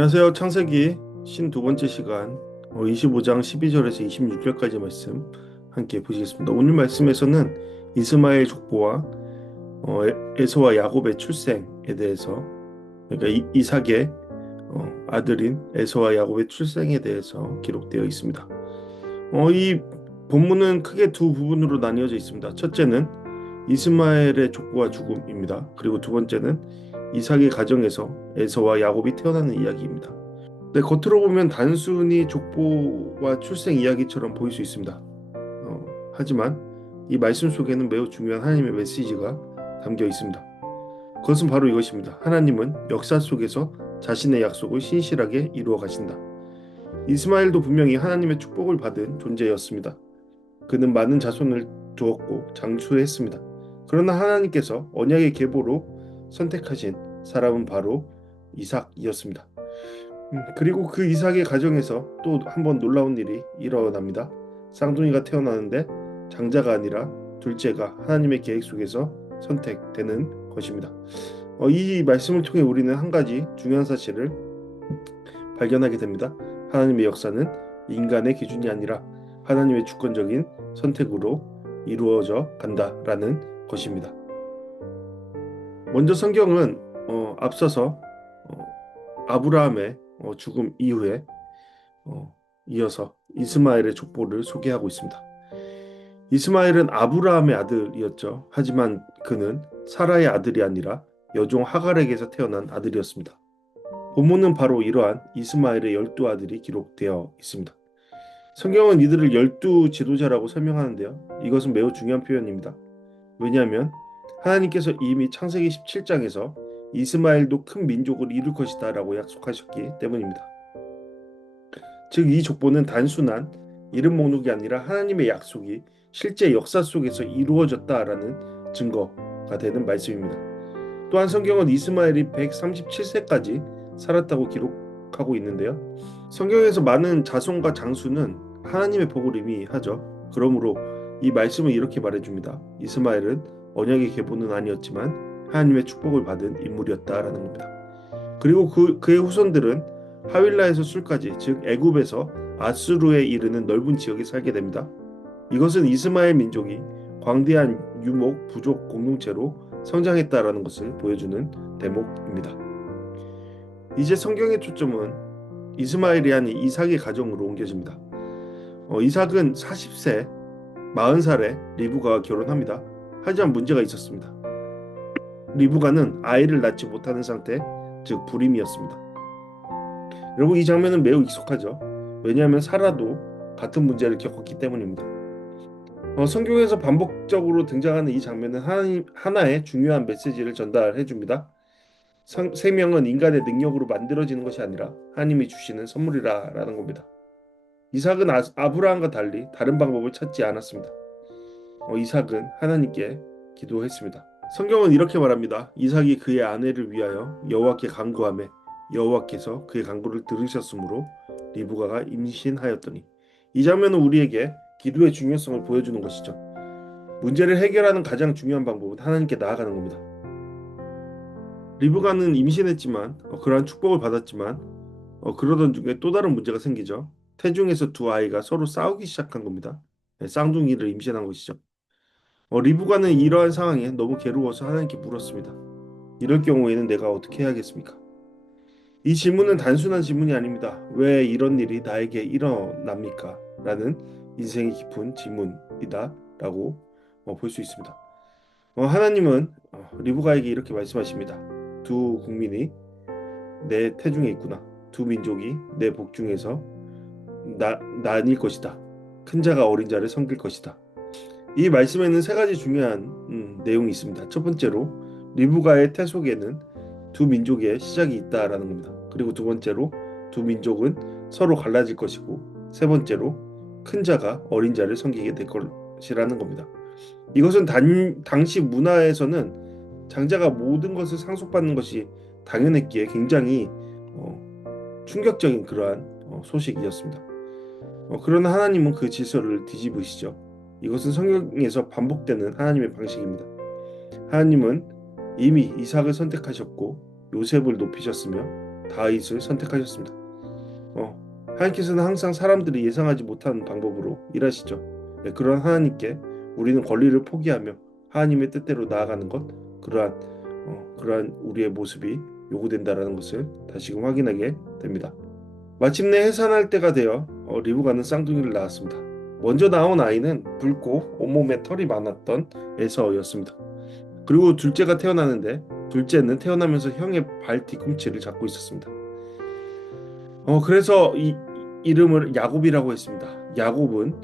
안녕하세요. 창세기 52번째 시간 25장 12절에서 26절까지 말씀 함께 보시겠습니다. 오늘 말씀에서는 이스마엘 족보와 에서와 야곱의 출생에 대해서, 그러니까 이삭의 아들인 에서와 야곱의 출생에 대해서 기록되어 있습니다. 이 본문은 크게 두 부분으로 나뉘어져 있습니다. 첫째는 이스마엘의 족보와 죽음입니다. 그리고 두 번째는 이삭의 가정에서 에서와 야곱이 태어나는 이야기입니다. 네, 겉으로 보면 단순히 족보와 출생 이야기처럼 보일 수 있습니다. 하지만 이 말씀 속에는 매우 중요한 하나님의 메시지가 담겨 있습니다. 그것은 바로 이것입니다. 하나님은 역사 속에서 자신의 약속을 신실하게 이루어 가신다. 이스마엘도 분명히 하나님의 축복을 받은 존재였습니다. 그는 많은 자손을 두었고 장수했습니다. 그러나 하나님께서 언약의 계보로 선택하신 사람은 바로 이삭이었습니다. 그리고 그 이삭의 가정에서 또 한 번 놀라운 일이 일어납니다. 쌍둥이가 태어나는데 장자가 아니라 둘째가 하나님의 계획 속에서 선택되는 것입니다. 이 말씀을 통해 우리는 한 가지 중요한 사실을 발견하게 됩니다. 하나님의 역사는 인간의 기준이 아니라 하나님의 주권적인 선택으로 이루어져 간다라는 것입니다. 먼저 성경은 앞서서 아브라함의 죽음 이후에 이어서 이스마엘의 족보를 소개하고 있습니다. 이스마엘은 아브라함의 아들이었죠. 하지만 그는 사라의 아들이 아니라 여종 하갈에게서 태어난 아들이었습니다. 본문은 바로 이러한 이스마엘의 12아들이 기록되어 있습니다. 성경은 이들을 12지도자라고 설명하는데요. 이것은 매우 중요한 표현입니다. 왜냐하면 하나님께서 이미 창세기 17장에서 이스마엘도 큰 민족을 이룰 것이다 라고 약속하셨기 때문입니다. 즉 이 족보는 단순한 이름 목록이 아니라 하나님의 약속이 실제 역사 속에서 이루어졌다라는 증거가 되는 말씀입니다. 또한 성경은 이스마엘이 137세까지 살았다고 기록하고 있는데요. 성경에서 많은 자손과 장수는 하나님의 복을 의미하죠. 그러므로 이 말씀은 이렇게 말해줍니다. 이스마엘은 언약의 계보는 아니었지만 하나님의 축복을 받은 인물이었다라는 겁니다. 그리고 그의 후손들은 하윌라에서 술까지, 즉 애굽에서 아수르에 이르는 넓은 지역에 살게 됩니다. 이것은 이스마엘 민족이 광대한 유목 부족 공동체로 성장했다라는 것을 보여주는 대목입니다. 이제 성경의 초점은 이스마엘이 아닌 이삭의 가정으로 옮겨집니다. 이삭은 40세, 40살에 리브가와 결혼합니다. 하지만 문제가 있었습니다. 리브가는 아이를 낳지 못하는 상태, 즉 불임이었습니다. 여러분, 이 장면은 매우 익숙하죠. 왜냐하면 사라도 같은 문제를 겪었기 때문입니다. 성경에서 반복적으로 등장하는 이 장면은 하나의 중요한 메시지를 전달해 줍니다. 생명은 인간의 능력으로 만들어지는 것이 아니라 하나님이 주시는 선물이라는 겁니다. 이삭은 아브라함과 달리 다른 방법을 찾지 않았습니다. 이삭은 하나님께 기도했습니다. 성경은 이렇게 말합니다. 이삭이 그의 아내를 위하여 여호와께 간구하매 여호와께서 그의 간구를 들으셨으므로 리브가가 임신하였더니. 이 장면은 우리에게 기도의 중요성을 보여주는 것이죠. 문제를 해결하는 가장 중요한 방법은 하나님께 나아가는 겁니다. 리브가는 임신했지만 그러한 축복을 받았지만 그러던 중에 또 다른 문제가 생기죠. 태중에서 두 아이가 서로 싸우기 시작한 겁니다. 네, 쌍둥이를 임신한 것이죠. 리브가는 이러한 상황에 너무 괴로워서 하나님께 물었습니다. 이럴 경우에는 내가 어떻게 해야겠습니까? 이 질문은 단순한 질문이 아닙니다. 왜 이런 일이 나에게 일어납니까? 라는 인생이 깊은 질문이다 라고 볼 수 있습니다. 하나님은 리브가에게 이렇게 말씀하십니다. 두 국민이 내 태중에 있구나. 두 민족이 내 복중에서 나뉠 것이다. 큰 자가 어린 자를 섬길 것이다. 이 말씀에는 세 가지 중요한 내용이 있습니다. 첫 번째로 리브가의 태속에는 두 민족의 시작이 있다라는 겁니다. 그리고 두 번째로 두 민족은 서로 갈라질 것이고, 세 번째로 큰 자가 어린 자를 섬기게 될 것이라는 겁니다. 이것은 당시 문화에서는 장자가 모든 것을 상속받는 것이 당연했기에 굉장히 충격적인 그러한 소식이었습니다. 그러나 하나님은 그 질서를 뒤집으시죠. 이것은 성경에서 반복되는 하나님의 방식입니다. 하나님은 이미 이삭을 선택하셨고 요셉을 높이셨으며 다윗을 선택하셨습니다. 하나님께서는 항상 사람들이 예상하지 못하는 방법으로 일하시죠. 네, 그런 하나님께 우리는 권리를 포기하며 하나님의 뜻대로 나아가는 것, 그러한 우리의 모습이 요구된다라는 것을 다시금 확인하게 됩니다. 마침내 해산할 때가 되어 리브가는 쌍둥이를 낳았습니다. 먼저 나온 아이는 붉고 온몸에 털이 많았던 에서였습니다. 그리고 둘째가 태어나는데 둘째는 태어나면서 형의 발 뒤꿈치를 잡고 있었습니다. 그래서 이 이름을 야곱이라고 했습니다. 야곱은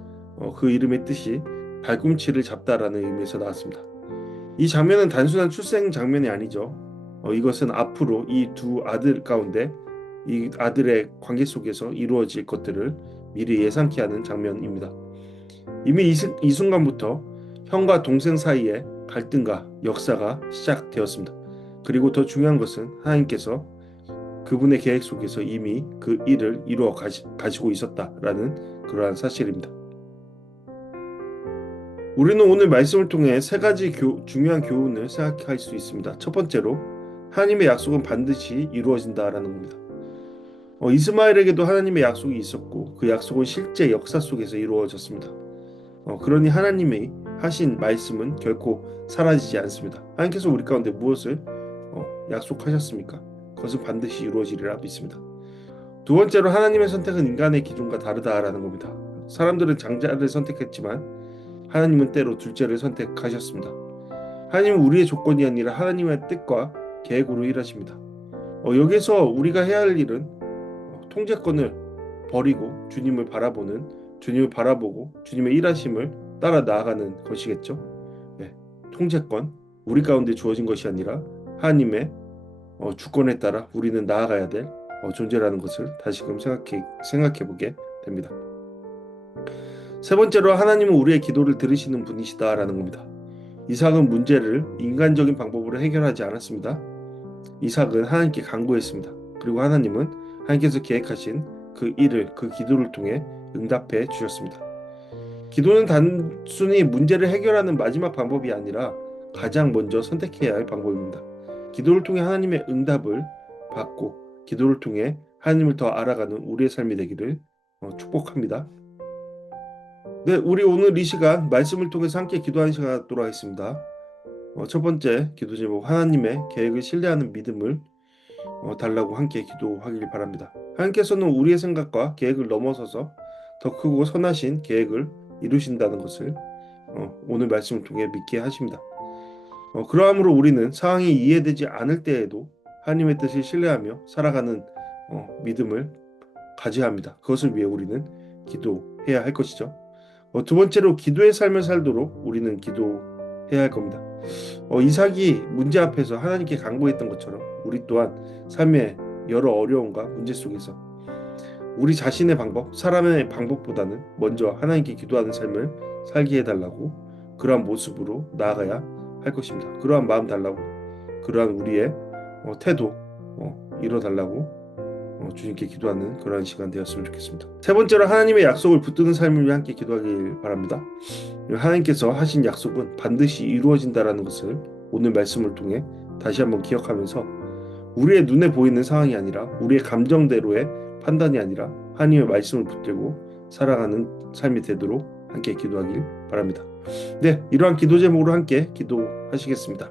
그 이름의 뜻이 발꿈치를 잡다라는 의미에서 나왔습니다. 이 장면은 단순한 출생 장면이 아니죠. 이것은 앞으로 이 두 아들 가운데 이 아들의 관계 속에서 이루어질 것들을 미리 예상케 하는 장면입니다. 이미 이 순간부터 형과 동생 사이에 갈등과 역사가 시작되었습니다. 그리고 더 중요한 것은 하나님께서 그분의 계획 속에서 이미 그 일을 이루어 가지고 있었다라는 그러한 사실입니다. 우리는 오늘 말씀을 통해 세 가지 중요한 교훈을 생각할 수 있습니다. 첫 번째로 하나님의 약속은 반드시 이루어진다라는 겁니다. 이스마엘에게도 하나님의 약속이 있었고 그 약속은 실제 역사 속에서 이루어졌습니다. 그러니 하나님이 하신 말씀은 결코 사라지지 않습니다. 하나님께서 우리 가운데 무엇을 약속하셨습니까? 그것은 반드시 이루어지리라 믿습니다. 두 번째로 하나님의 선택은 인간의 기준과 다르다라는 겁니다. 사람들은 장자를 선택했지만 하나님은 때로 둘째를 선택하셨습니다. 하나님은 우리의 조건이 아니라 하나님의 뜻과 계획으로 일하십니다. 여기서 우리가 해야 할 일은 통제권을 버리고 주님을 바라보고 주님의 일하심을 따라 나아가는 것이겠죠. 네, 통제권, 우리 가운데 주어진 것이 아니라 하나님의 주권에 따라 우리는 나아가야 될 존재라는 것을 다시금 생각해 보게 됩니다. 세 번째로 하나님은 우리의 기도를 들으시는 분이시다라는 겁니다. 이삭은 문제를 인간적인 방법으로 해결하지 않았습니다. 이삭은 하나님께 간구했습니다. 그리고 하나님께서 계획하신 그 일을 그 기도를 통해 응답해 주셨습니다. 기도는 단순히 문제를 해결하는 마지막 방법이 아니라 가장 먼저 선택해야 할 방법입니다. 기도를 통해 하나님의 응답을 받고 기도를 통해 하나님을 더 알아가는 우리의 삶이 되기를 축복합니다. 네, 우리 오늘 이 시간 말씀을 통해서 함께 기도하는 시간 갖도록 하겠습니다. 첫 번째 기도 제목, 하나님의 계획을 신뢰하는 믿음을 달라고 함께 기도하길 바랍니다. 하나님께서는 우리의 생각과 계획을 넘어서서 더 크고 선하신 계획을 이루신다는 것을 오늘 말씀을 통해 믿게 하십니다. 그러함으로 우리는 상황이 이해되지 않을 때에도 하나님의 뜻을 신뢰하며 살아가는 믿음을 가져야 합니다. 그것을 위해 우리는 기도해야 할 것이죠. 두 번째로 기도의 삶을 살도록 우리는 기도해야 할 겁니다. 이삭이 문제 앞에서 하나님께 간구했던 것처럼 우리 또한 삶의 여러 어려움과 문제 속에서 우리 자신의 방법, 사람의 방법보다는 먼저 하나님께 기도하는 삶을 살게 해달라고 그러한 모습으로 나아가야 할 것입니다. 그러한 마음 달라고, 그러한 우리의 태도 이뤄달라고 주님께 기도하는 그러한 시간 되었으면 좋겠습니다. 세 번째로 하나님의 약속을 붙드는 삶을 위해 함께 기도하길 바랍니다. 하나님께서 하신 약속은 반드시 이루어진다라는 것을 오늘 말씀을 통해 다시 한번 기억하면서 우리의 눈에 보이는 상황이 아니라 우리의 감정대로의 판단이 아니라 하나님의 말씀을 붙들고 살아가는 삶이 되도록 함께 기도하길 바랍니다. 네, 이러한 기도 제목으로 함께 기도하시겠습니다.